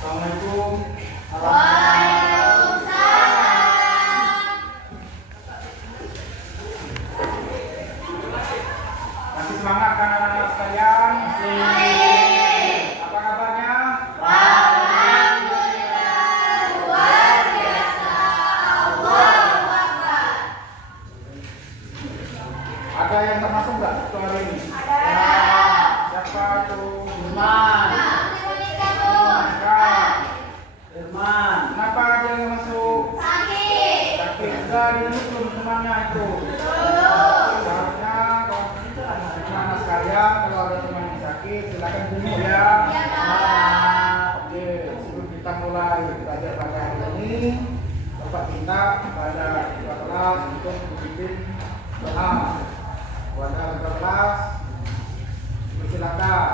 Assalamualaikum. Masih semangat kan anak-anak sekalian? Apa kabarnya? Ada yang termasuk nggak untuk hari ini? Siapa itu? Firman. Kenapa dia nggak masuk? Sakit. Enggak, dia belum temannya itu. Seharusnya kalau anak sekalian kalau ada teman yang sakit silakan jenguk ya. Oke, sebelum kita mulai belajar pada hari ini, Bapak minta kepada ketua kelas untuk memimpin doa. Kepada ketua kelas, silakan.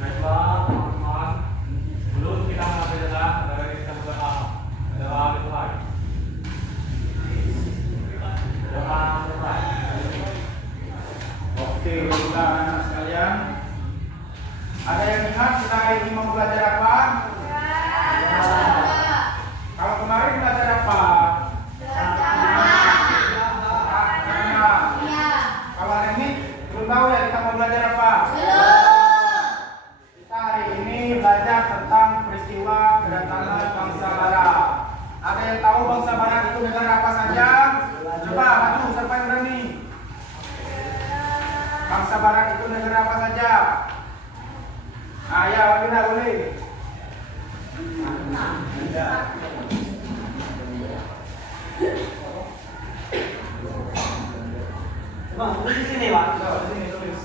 Baiklah teman-teman, sebelum kita mengajar dari kita berdoa Tuhan. Doa Tuhan. Oke, baiklah anak sekalian. Ada yang ingat kita hari ini mau belajar apa? Kalau kemarin belajar apa? Kalau hari ini belum tahu ya kita mau belajar apa? Kita hari ini belajar tentang peristiwa kedatangan bangsa Barat. Ada yang tahu bangsa Barat itu negara apa saja? Coba maju, siapa yang berani? Bangsa Barat itu negara apa saja? Ya, Wabila boleh. Bang, tulis di sini, Pak. Di sini tulis.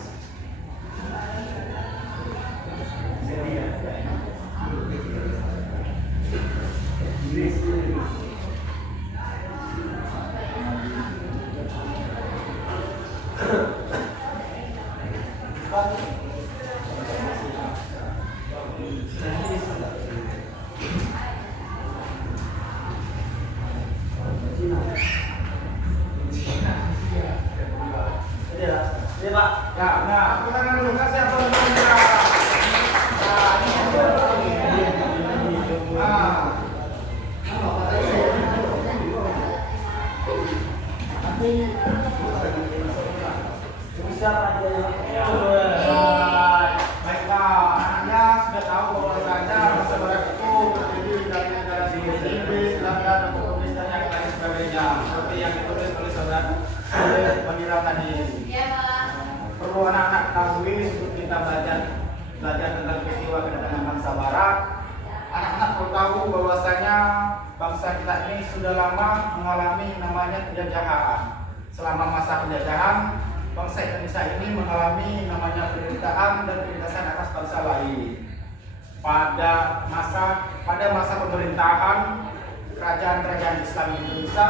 Ini, Pak. Ya, nah, aku tangan dulu. Kasih apa yang berbicara? Nah, ini. Nah. Bisa aja ya. Baiklah, anaknya sudah tahu bahwasanya bangsa Barat itu terdiri dari negara Inggris, Belanda, dan Portugis dan yang lain sebagainya. Seperti yang ditulis oleh saudara Manira tadi. Perlu anak-anak ketahui sebelum kita belajar tentang peristiwa kedatangan bangsa Barat. Anak-anak perlu tahu bahwasanya bangsa kita ini sudah lama mengalami namanya penjajahan. Selama masa penjajahan, bangsa Indonesia ini mengalami namanya penderitaan dan penindasan atas bangsa lain. Pada masa pemerintahan kerajaan-kerajaan Islam di Indonesia,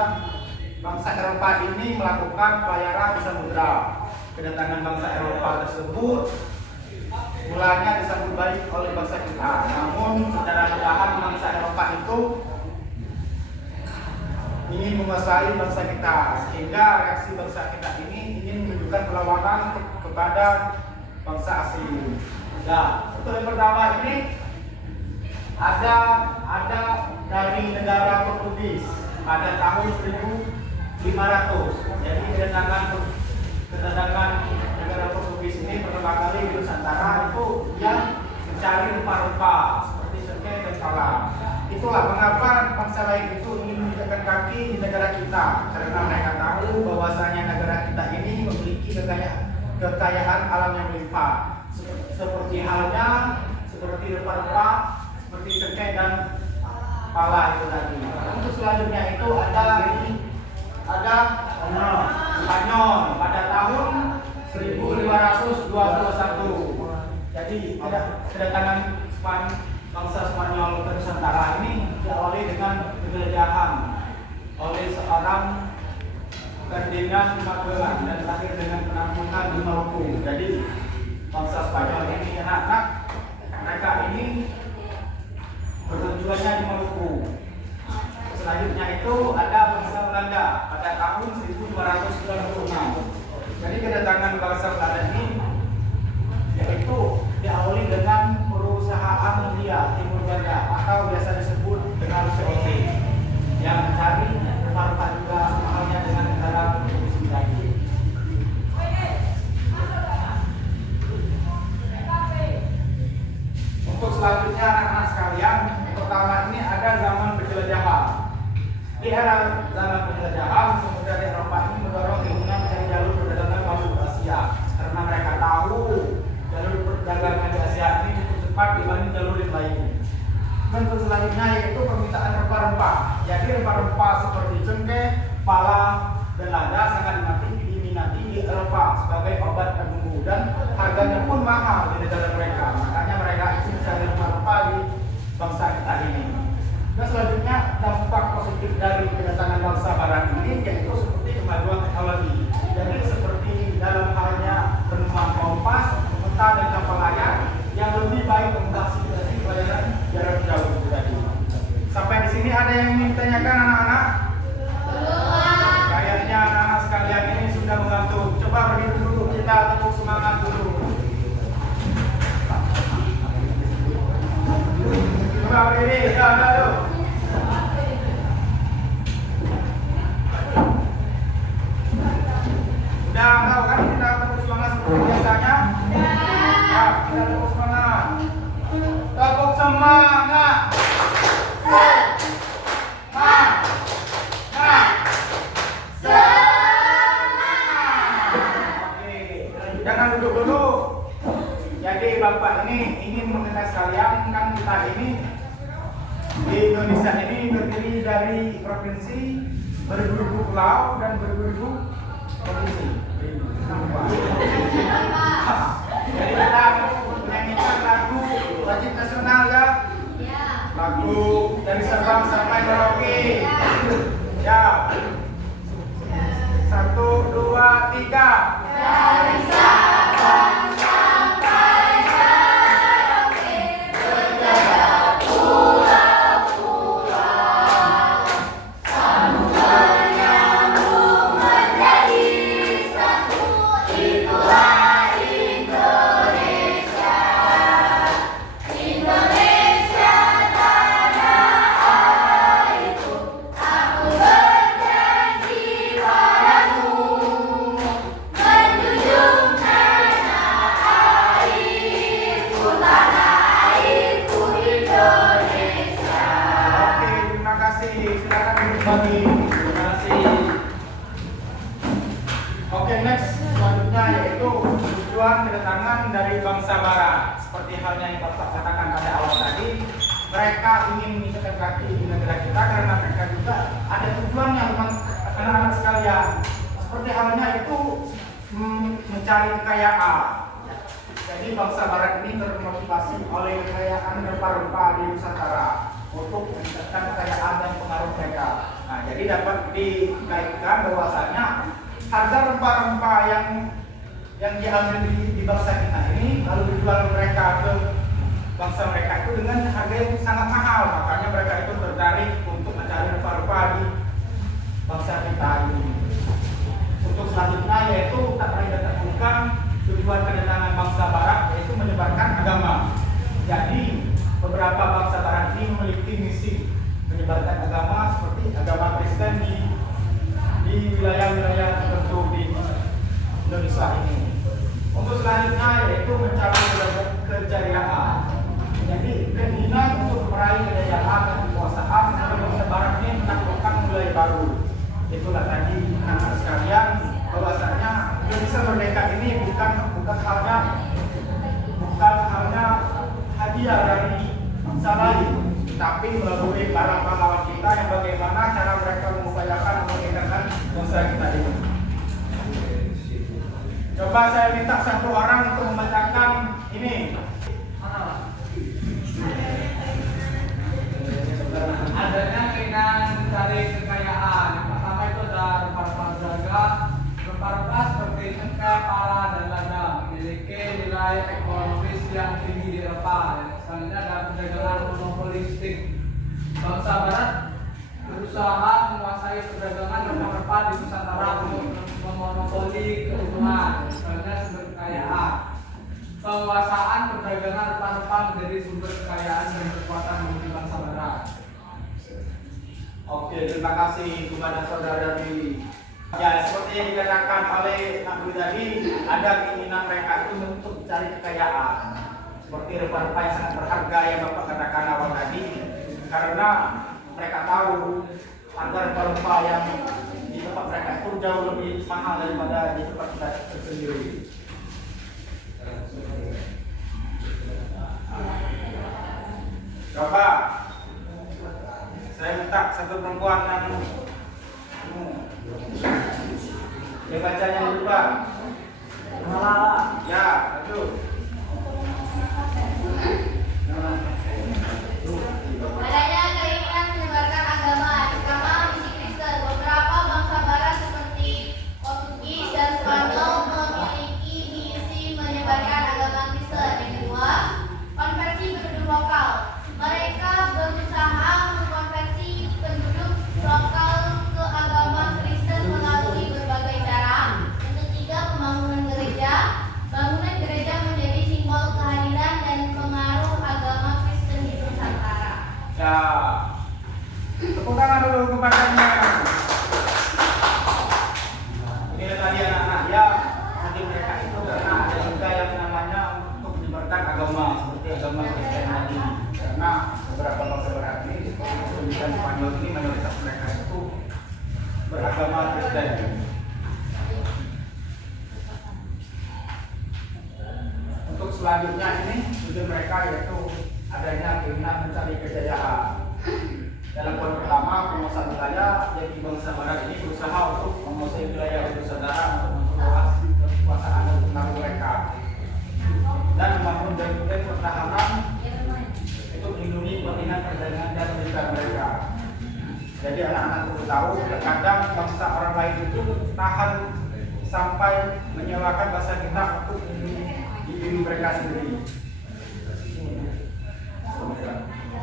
bangsa Eropa ini melakukan pelayaran di samudera. Kedatangan bangsa Eropa tersebut mulanya disambut baik oleh bangsa kita. Namun secara perlahan bangsa Eropa itu ingin menguasai bangsa kita, sehingga reaksi bangsa kita ini ingin menunjukkan perlawanan kepada bangsa asing. Nah, untuk yang pertama ini ada dari negara Portugis pada tahun 1500. Jadi kedatangan negara Portugis ini pertama kali di Nusantara itu yang mencari rempah-rempah seperti sengkeh dan pala. Itulah mengapa bangsa lain itu ingin menginjakkan kaki di negara kita, karena mereka tahu bahwasanya negara kita ini memiliki kekayaan alam yang melimpah, seperti halnya seperti rempah-rempah, seperti sengkeh dan pala itu tadi. Untuk selanjutnya itu ada Spanyol pada tahun 1521. Jadi kedatangan bangsa Spanyol ke Nusantara ini diawali dengan penjelajahan oleh seorang Ferdinand Magellan dan terakhir dengan penampungan di Maluku. Jadi bangsa Spanyol ini anak-anak mereka ini bertujuannya di Maluku. Selanjutnya itu ada bangsa Belanda pada tahun 1296. Jadi kedatangan bangsa Belanda ini yaitu diawali dengan perusahaan India atau biasa disebut dengan VOC yang mencari rempah-rempah juga sama halnya dengan negara produksi daging. Untuk selanjutnya anak-anak sekalian, yang pertama ini ada zaman penjelajahan. Di era zaman penjelajahan, samudra di Eropa ini mendorong keinginan mencari jalur perdagangan masuk ke Asia karena mereka tahu jalur perdagangan di Asia ini cukup cepat dibanding jalur yang lain. Bentuk selanjutnya yaitu permintaan rempah-rempah. Jadi rempah-rempah seperti cengkeh, pala, dan lada sangat diminati di Eropa sebagai obat pembumbu dan harganya pun mahal di negara mereka. Makanya mereka ingin mencari rempah-rempah di bangsa kita ini. Dan selanjutnya dampak positif dari kedatangan bangsa Barat ini yaitu seperti kemajuan teknologi. Jadi seperti dalam halnya penemuan kompas, peta dan kapal layar yang lebih baik memfasilitasi pelayanan jarak jauh itu tadi. Sampai di sini ada yang ingin ditanyakan anak-anak? Kayaknya anak-anak sekalian ini sudah mengantuk. Coba berdiri dulu, kita tepuk semangat dulu. Coba berdiri, udah. Udah tahu kan kita tepuk semangat seperti biasanya? Ya, kita tepuk semangat. Tepuk semangat. Jangan duduk dulu. Jadi Bapak ini ingin mengenai sekalian kan kita ini di Indonesia ini terdiri dari provinsi, beribu-ribu pulau dan beribu-ribu provinsi. Jadi kita menyanyikan lagu wajib nasional ya. Lagu dari Sabang sampai Merauke. Ya. 1, 2, 3. Dari Sabang sampai Merauke, berjaga pulau-pulau, sambung menyambung menjadi satu, itulah Indonesia. Indonesia tanah airku, aku berjanji padamu, menjunjung tanah airku Indonesia. Oke, terima kasih. Silakan duduk lagi. Terima kasih. Oke, next selanjutnya yaitu tujuan kedatangan dari bangsa Barat. Seperti halnya yang Bapak katakan pada awal tadi, mereka ingin menginjakan kaki di negara kita karena mereka juga ada tujuan yang anak-anak sekalian. Seperti halnya itu mencari kekayaan. Jadi bangsa Barat ini termotivasi oleh kekayaan rempah-rempah di Nusantara untuk meningkatkan kekayaan dan pengaruh mereka. Nah, jadi dapat dikaitkan bahwasanya harga rempah-rempah yang diambil di bangsa kita ini lalu dijual mereka ke bangsa mereka itu dengan harga yang sangat mahal. Makanya mereka itu tertarik untuk mencari rempah-rempah di bangsa kita ini. Untuk selanjutnya yaitu tak lain dan tak bukan tujuan kedatangan bangsa Barat yaitu menyebarkan agama. Jadi beberapa bangsa Barat ini memiliki misi menyebarkan agama seperti agama Kristen di wilayah-wilayah tertentu di Indonesia ini. Untuk selanjutnya yaitu mencapai kejayaan. Jadi keinginan untuk meraih kejayaan dan kekuasaan bangsa Barat ini menaklukkan wilayah baru. Itulah tadi anak-anak sekalian bahwasanya Indonesia merdeka ini bukan hanya hadiah dari bangsa lain, tapi melalui para pahlawan kita yang bagaimana cara mereka mengupayakan memerdekakan bangsa kita ini. Coba saya minta satu orang untuk membacakan ini. Adanya keinginan mencari kekayaan. Yang pertama itu ada rempah-rempah berharga. Rempah-rempah seperti cengkeh, pala, dan lada memiliki nilai ekonomis yang tinggi di Eropa. Selanjutnya ada perdagangan monopolistik. Bangsa Barat berusaha menguasai perdagangan rempah-rempah di Nusantara untuk memonopoli keuntungan. Selanjutnya sumber kekayaan. Penguasaan perdagangan rempah-rempah menjadi sumber kekayaan dan kekuatan bagi bangsa Oke, terima kasih kepada saudara Billy. Ya, seperti yang dikatakan oleh Nabi tadi, ada keinginan mereka itu untuk mencari kekayaan. Seperti rempah-rempah yang sangat berharga yang Bapak katakan awal tadi, karena mereka tahu harga rempah-rempah yang di tempat mereka itu jauh lebih mahal daripada di tempat kita sendiri. Bapak, saya minta satu perempuan yang dia bacanya dulu Pak. Malah. Ya, betul. Adanya keinginan menyebarkan agama, terutama misi Kristen. Beberapa bangsa barat seperti Portugis dan Spanyol memiliki misi menyebarkan agama Kristen. Yang kedua, konversi penduduk lokal. Mereka berusaha mengkonversi penduduk lokal ke agama Kristen melalui berbagai cara. Yang ketiga, pembangunan gereja. Bangunan gereja menjadi simbol kehadiran dan pengaruh agama Kristen di Nusantara. Ya. Tepuk tangan dulu kepadanya. Ini tadi anak-anak ya, nanti mereka itu karena ada juga yang namanya untuk menyebarkan agama seperti agama Kristen tadi. Karena beberapa bangsa barat ini seperti Portugis dan Spanyol ini mayoritas mereka itu beragama Kristen. Untuk selanjutnya ini tujuan mereka yaitu adanya keinginan mencari kejayaan. Dalam poin pertama, penguasaan wilayah, jadi bangsa barat ini berusaha untuk menguasai wilayah bersaudara untuk memperluas kekuasaan dan pengaruh mereka dan membangun jaringan pertahanan untuk melindungi kepentingan perdagangan dan pendidikan mereka. Jadi anak-anak perlu tahu, terkadang bangsa orang lain itu tahan sampai menyewakan bahasa kita untuk melindungi diri mereka sendiri.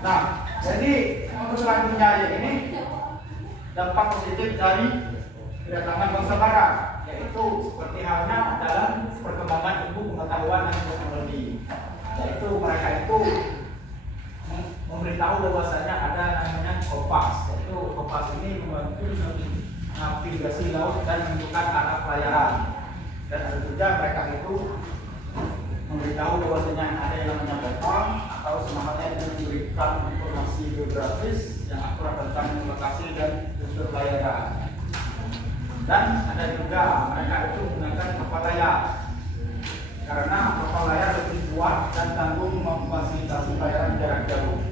Nah, jadi untuk selanjutnya ini dampak positif dari kedatangan bangsa barat, yaitu seperti halnya dalam perkembangan ilmu pengetahuan dan teknologi, yaitu mereka itu memberitahu bahwasanya ada namanya kompas, yaitu kompas ini membantu navigasi laut dan menentukan arah pelayaran, dan ada juga mereka itu memberitahu bahwasanya ada yang namanya peta atau semangatnya itu memberikan informasi geografis yang akurat tentang lokasi dan struktur pelayaran. Dan ada juga mereka itu menggunakan kapal layar karena kapal layar lebih kuat dan tanggung memfasilitasi pelayaran jarak jauh.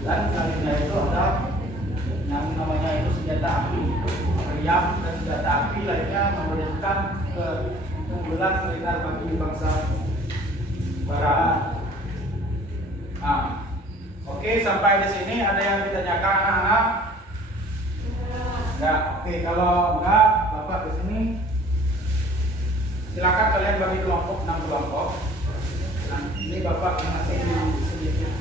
Dan selanjutnya itu ada yang namanya itu senjata api, meriam dan senjata api lainnya memberikan keunggulan militer bagi bangsa barat. Nah, oke, sampai di sini ada yang ditanyakan anak-anak? Enggak. Oke, kalau enggak, Bapak di sini silakan kalian bagi kelompok 6 kelompok. Nah, ini Bapak masih sedikit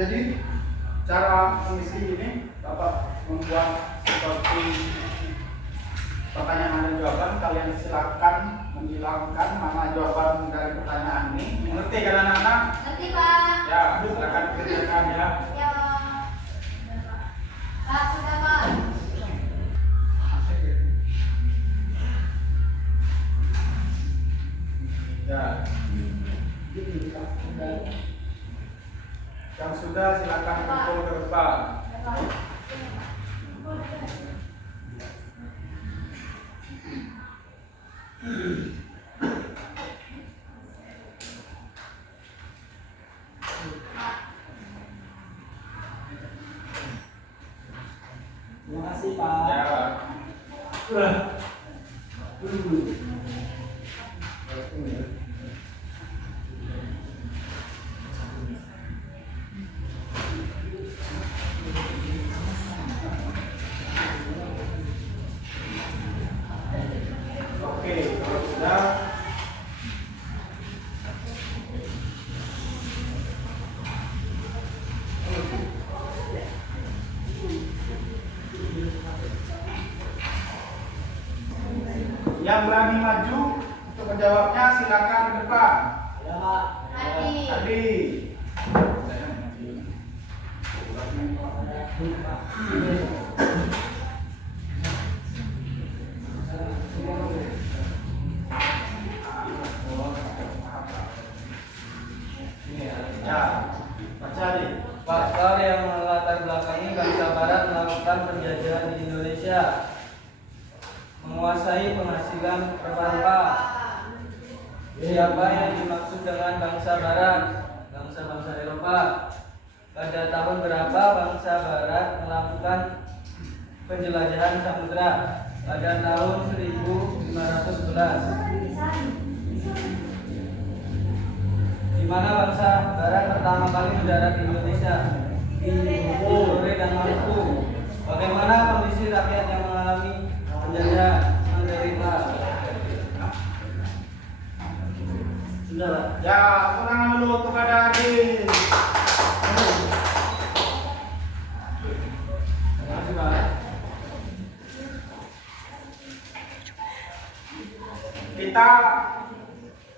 jadi cara mengisi ini Bapak membuat seperti pertanyaan dan jawaban. Kalian silakan menghilangkan mana jawaban dari pertanyaan ini. Mengerti kan anak-anak? Ngerti Pak? Ya, silakan kerjakan ya. Ya. Pak, sudah Pak. Ya. Yang sudah silakan kumpul ke depan. Terima kasih Pak. Ya. Oke, kalau sudah Yang berani maju untuk menjawabnya silakan ke depan. Ada Pak. Adi. Adi. Ya, baca Adi. Pasal yang melatar belakangi bangsa Barat melakukan penjajahan di Indonesia, menguasai penghasilan rempah-rempah. Siapa yang dimaksud dengan bangsa Barat? Bangsa-bangsa Eropa. Pada tahun berapa bangsa Barat melakukan penjelajahan samudra? Pada tahun 1511. Di mana bangsa Barat pertama kali mendarat di Indonesia? Di Timur dan Maluku. Bagaimana kondisi rakyat yang mengalami penjajahan menderita? Sudah Pak. Ya, tangan dulu kepada Adi. Terima kasih, Pak.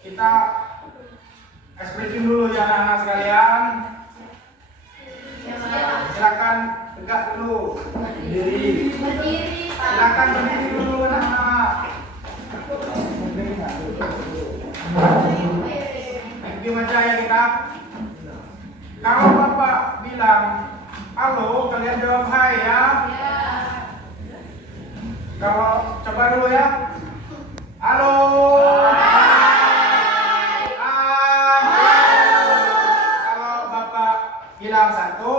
Kita ekspresi dulu ya anak-anak sekalian. Silakan tegak dulu. Berdiri. Berdiri. Silakan berdiri dulu anak-anak. Thank you aja ya kita. Kalau Bapak bilang halo, kalian jawab hai ya. Kalau coba dulu ya. Halo. Hai. Kalau Bapak bilang satu,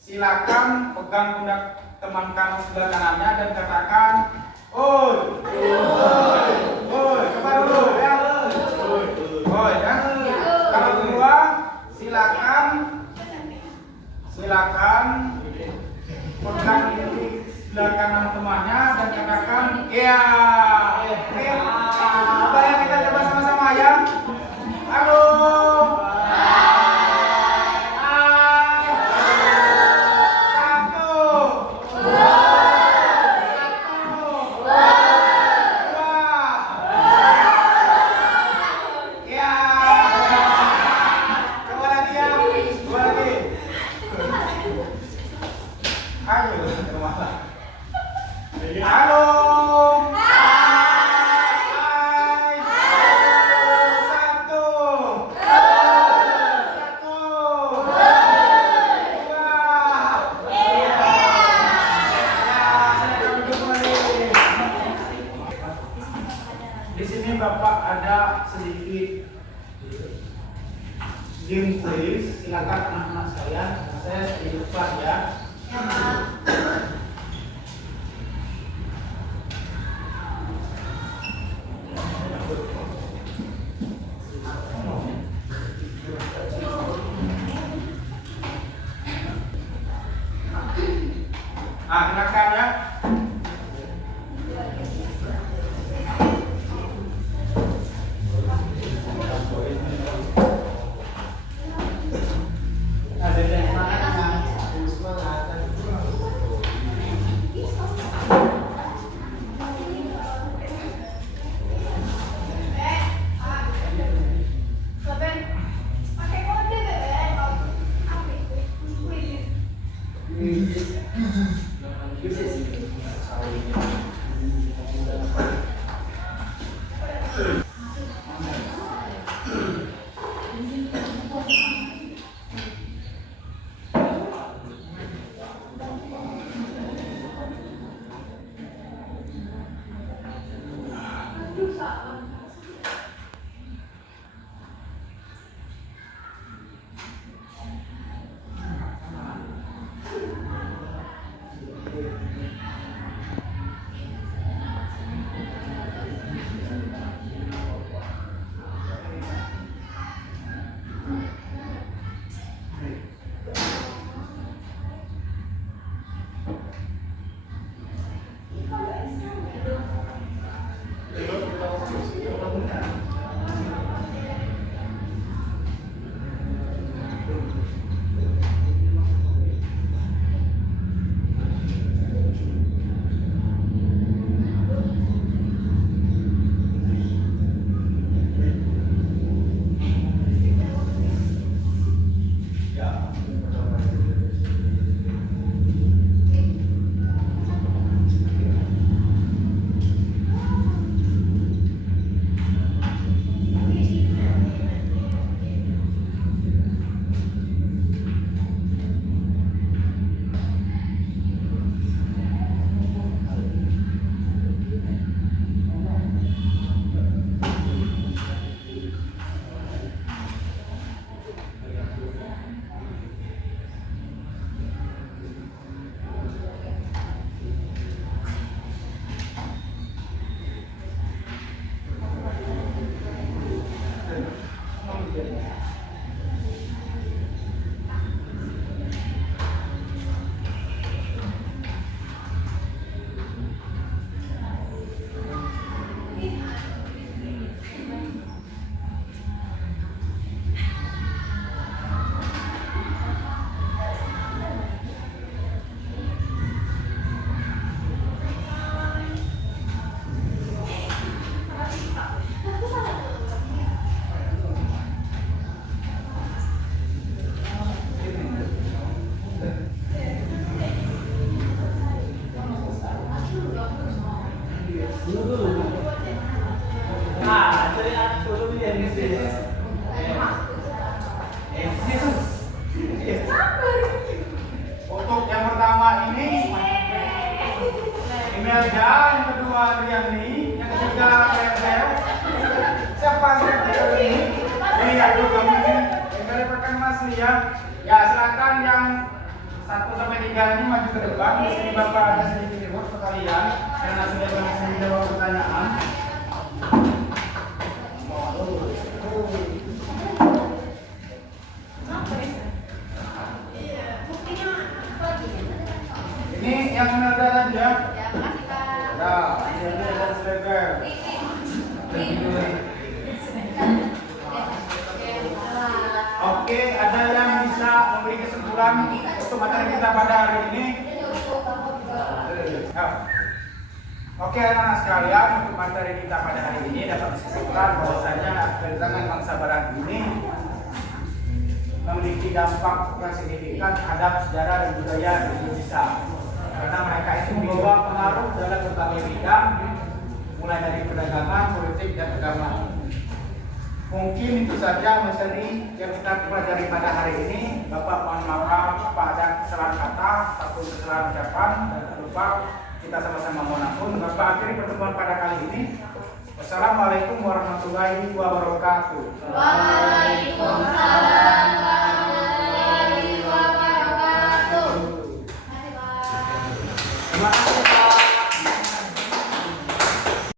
silakan pegang pundak teman kamu sebelah kanannya dan katakan oi. Oi, coba dulu ya. Oi ya. Kalau kedua, silakan pegang ini sebelah kanan temannya dan katakan iya. Oke. Coba ya kita coba sama-sama ya. Halo. Halo. Hai. Satu. Dua. Di sini Bapak ada sedikit game quiz. Silakan anak-anak sekalian, saya di depan ya. Silakan ya. Nah, jadi aku dulu yang di sini. Untuk yang pertama ini Imelda, yang kedua Adriani, yang ketiga Rebel. Siapa Rebel ini? Ini aku kamu ini. Yang daripada Mas Lia. Ya silakan yang 1 sampai 3 ini maju ke depan. Di sini Bapak ada sedikit reward untuk kalian karena sudah berhasil menjawab pertanyaan. Ini yang Imelda tadi ya. Ya, makasih Pak. Ya, ini ada Rebel. Oke, ada yang bisa memberi kesimpulan untuk materi kita pada hari ini? Ya. Oke, anak-anak sekalian, untuk materi kita pada hari ini dapat disimpulkan bahwasanya kedatangan bangsa Barat ini memiliki dampak yang signifikan terhadap sejarah dan budaya di Indonesia. Karena mereka itu membawa pengaruh dalam berbagai bidang, mulai dari perdagangan, politik, dan agama. Mungkin itu saja materi yang kita pelajari pada hari ini. Bapak mohon maaf pada kesalahan kata ataupun kesalahan ucapan, dan tak lupa kita sama-sama mohon ampun. Bapak akhiri pertemuan pada kali ini. Wassalamualaikum warahmatullahi wabarakatuh. Waalaikumsalam.